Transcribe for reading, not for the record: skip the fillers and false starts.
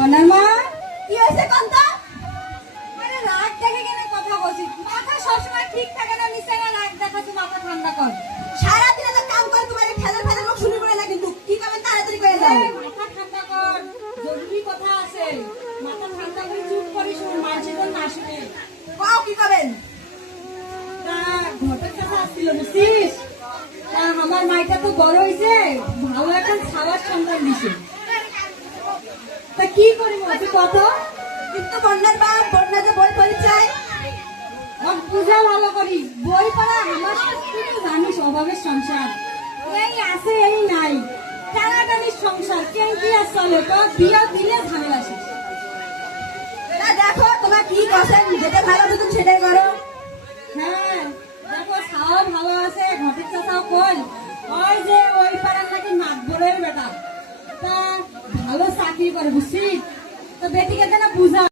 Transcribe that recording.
বনার মা কি হয়েছে কান্তা? আরে রাগ দেখে কেন কথা বলছিস? মাথা সবসময় ঠিক থাকে না, নিচে না রাগ দেখাচ্ছ, মাথা ঠান্ডা কর। সারাদিন এত কাম করে তোমার ফেলার ফেলার মুখ শুরু করে না কিন্তু কি করবেন তাড়াতাড়ি করে যাও। মাথা ঠান্ডা কর, জরুরি কথা আছে। মাথা ঠান্ডা করে চুপ করিস, মানুষের জন্য না শুনে। পাও কি করবেন? তা ঘটের কথা আসছিল বুঝছিস? তা আমার মাইটা তো বড় হয়েছে, ভালো একটা ছাওয়ার সন্তান দিছে। তা কি করি বলছে কত? কিন্তু বন্যার বাপ বন্যা যে বই পরিচয় পূজা ভালো করি, বই পড়া আমার তুই তো জানিস অভাবের সংসার, এই আছে এই নাই, টানাটানির সংসার, কেন কি আর চলে? তো বিয়ে দিলে ঝামেলা শেষ। দেখো তোমার কি করছেন, যেটা ভালো বুঝুন সেটাই করো। হ্যাঁ দেখো, ছাওয়া ভালো আছে, ঘটের চাচাও কই, ওই যে ওই পাড়ার নাকি নাগবরের বেটা, তা ভালো চাকরি করে বুঝছিস? তো বেটিকে না পূজা